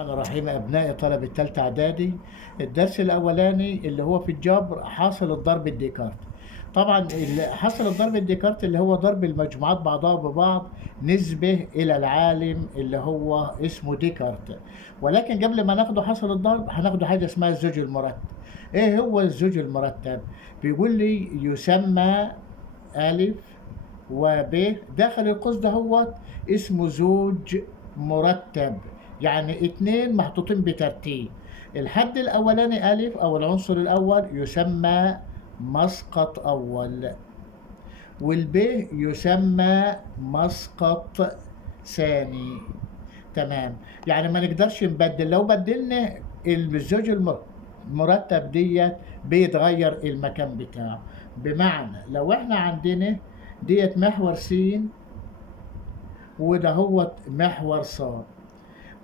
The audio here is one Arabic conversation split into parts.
الرحمن الرحيم. أبنائي طلبة تالتة إعدادي، الدرس الأولاني اللي هو في الجبر حاصل الضرب الديكارت. طبعا حاصل الضرب الديكارت اللي هو ضرب المجموعات بعضها ببعض نسبة إلى العالم اللي هو اسمه ديكارت. ولكن قبل ما ناخده حاصل الضرب هناخده حاجة اسمها الزوج المرتب. إيه هو الزوج المرتب؟ بيقول لي يسمى ألف وب داخل القوس ده هو اسمه زوج مرتب، يعني اتنين محطوطين بترتيب. الحد الأولاني ألف أو العنصر الأول يسمى مسقط أول، والب يسمى مسقط ثاني. تمام، يعني ما نقدرش نبدل. لو بدلنا الزوج المرتب ديت بيتغير المكان بتاعه. بمعنى لو احنا عندنا ديت محور س وده هو محور ص،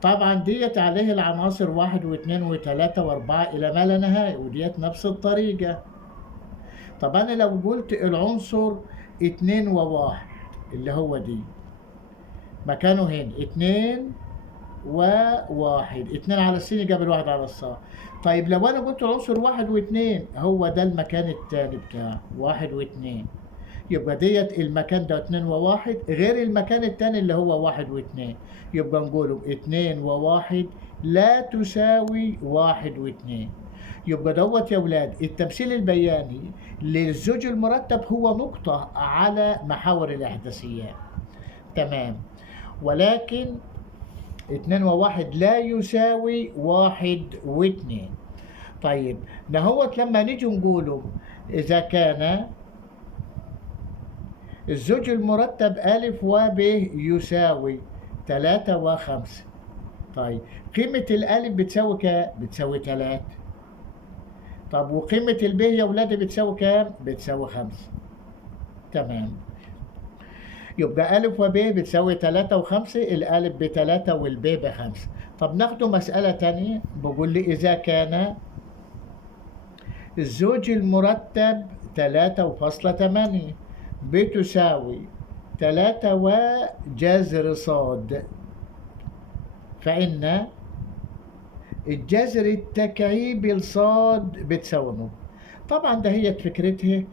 طبعا ديت عليه العناصر 1 و2 و3 و4 إلى ما لا نهاية، وديت نفس الطريقة. طب أنا لو قلت العنصر 2 و1 اللي هو دي مكانه هنا 2 و1، 2 على السين قبل 1 على الصاد. طيب لو أنا قلت العنصر 1 و2 هو ده المكان التاني بتاعه 1 و2، يبقى ديت المكان ده 2 و1 غير المكان التاني اللي هو 1 و2. يبقى نقوله 2 و1 لا تساوي 1 و2. يبقى دوت يا ولاد التمثيل البياني للزوج المرتب هو نقطة على محاور الإحداثيات. تمام، ولكن 2 و1 لا يساوي 1 و2. طيب نهوت لما نيجي نقوله إذا كان الزوج المرتب ألف وب يساوي 3 و5، طيب قيمة الألف بتساوي كام؟ بتساوي 3. طب وقيمة الب يا ولادي بتساوي كام؟ بتساوي 5. تمام، يبقى ألف وب بتساوي 3 و5، الألف ب3 والب ب5. طب ناخده مسألة تانية، بقول لي إذا كان الزوج المرتب 3.8 بتساوي 3 وجذر صاد، فإن الجذر التكعيبي لصاد بتساوي نص. طبعا ده هي فكرتها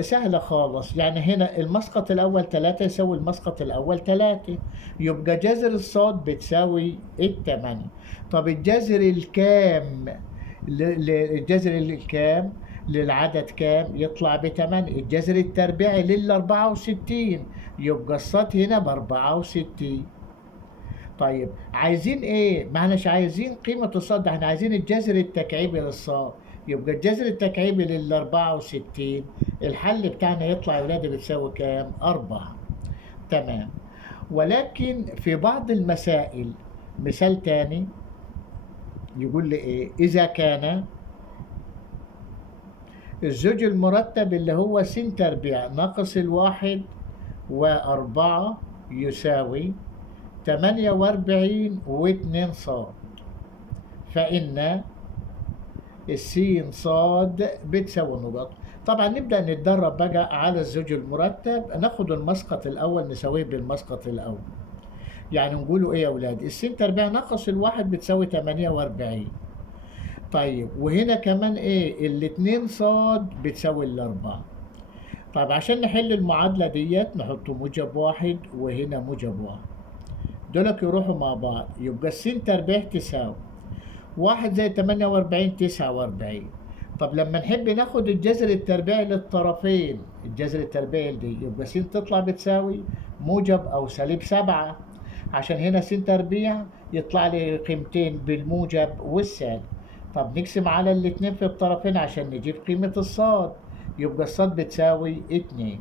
سهلة خالص. يعني هنا المسقط الأول 3 يساوي المسقط الأول 3، يبقى جذر الصاد بتساوي 8. طب الجذر الكام الجذر الكام للعدد كام؟ يطلع ب8. الجذر التربيعي لل64 يبقى الصاد هنا ب64. طيب عايزين ايه؟ ما احناش عايزين قيمة الصاد، ده احنا عايزين الجذر التكعيبي للصاد. يبقى الجذر التكعيبي لل64 الحل بتاعنا يطلع يا ولادي بتساوي كام؟ 4. تمام، ولكن في بعض المسائل مثال تاني يقول لي ايه؟ إذا كان الزوج المرتب اللي هو س تربيع ناقص 1 و4 يساوي 48 و2 صاد، فإن السين صاد بتساوي نقط. طبعا نبدأ نتدرب بقى على الزوج المرتب. ناخد المسقط الأول نساويه بالمسقط الأول. يعني نقوله إيه يا أولاد؟ السين تربيع ناقص 1 بتساوي 48. طيب وهنا كمان إيه؟ الاتنين صاد بتساوي 4. طيب عشان نحل المعادلة ديت نحط موجب 1 وهنا موجب 1، دولك يروحوا مع بعض، يبقى السين تربيع تساوي 1 زائد 48 49. طب لما نحب ناخد الجذر التربيعي للطرفين، الجذر التربيعي دي يبقى س تطلع بتساوي موجب أو سالب 7، عشان هنا س تربيع يطلع لي قيمتين بالموجب والسالب. طب نقسم على الاتنين في الطرفين عشان نجيب قيمة الصاد، يبقى الصاد بتساوي 2.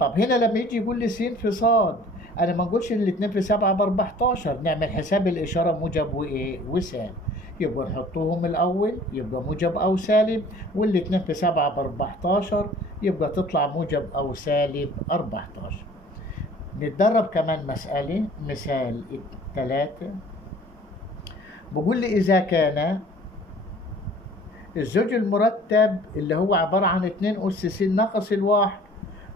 طب هنا لما يجي يقول لي س في صاد، انا ما نقولش ان الاتنين في 7 ب14، نعمل حساب الاشاره موجب وايه وسالب. يبقى نحطوهم الاول، يبقى موجب او سالب، والاتنين في 7 ب14 يبقى تطلع موجب او سالب 14. نتدرب كمان مسألة، مثال 3 بقول لي إذا كان الزوج المرتب اللي هو عبارة عن 2 أس س ناقص 1،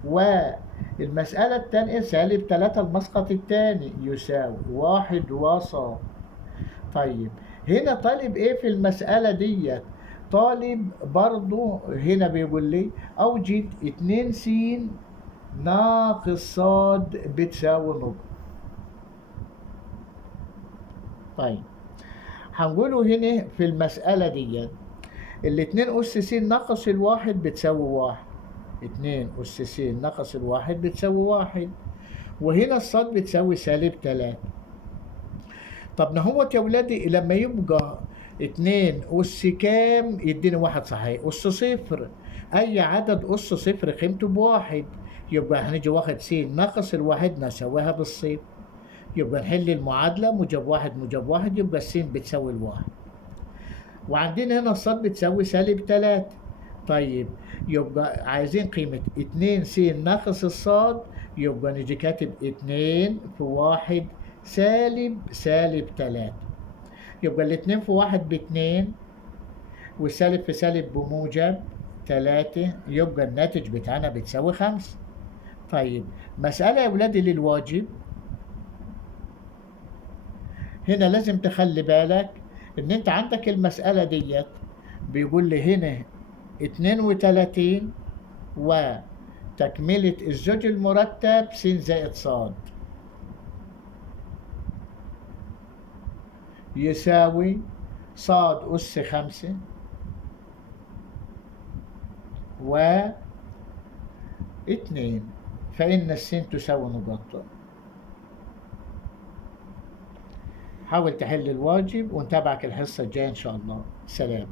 والمسألة الثانية سالب 3 المسقط الثاني يساوي 1 وص. طيب هنا طالب ايه في المسألة ديت؟ طالب برضو هنا بيقول لي اوجد 2 س ناقص ص بتساوي نقط. طيب هنقوله هنا في المسألة ديت الاتنين أس س ناقص الواحد بتساوي واحد. 2 أس س ناقص الواحد بتساوي واحد، وهنا الصاد بتساوي -3. طب نهوت يا ولادي لما يبقى 2 أس كام يديني واحد صحيح، أس صفر. أي عدد أس صفر قيمته بواحد، يبقى هنيجي واخد س ناقص الواحد نساويها بالصفر. يبقى نحل المعادلة موجب واحد موجب واحد، يبقى الس بتساوي الواحد. وعندنا هنا الصاد بتساوي -3. طيب يبقى عايزين قيمة 2 س ناقص الصاد، يبقى نيجي كاتب 2 في 1 -3. يبقى الاتنين في 1 ب2، والسالب في سالب بموجب 3، يبقى الناتج بتاعنا بتساوي 5. طيب مسألة يا ولادي للواجب، هنا لازم تخلي بالك ان انت عندك المسألة ديت بيقول لي هنا 32 وتكملة الزوج المرتب س زائد ص يساوي ص أس 5 و 2، فإن الس تساوي نقط. حاول تحل الواجب ونتابعك الحصة الجاية إن شاء الله. سلام.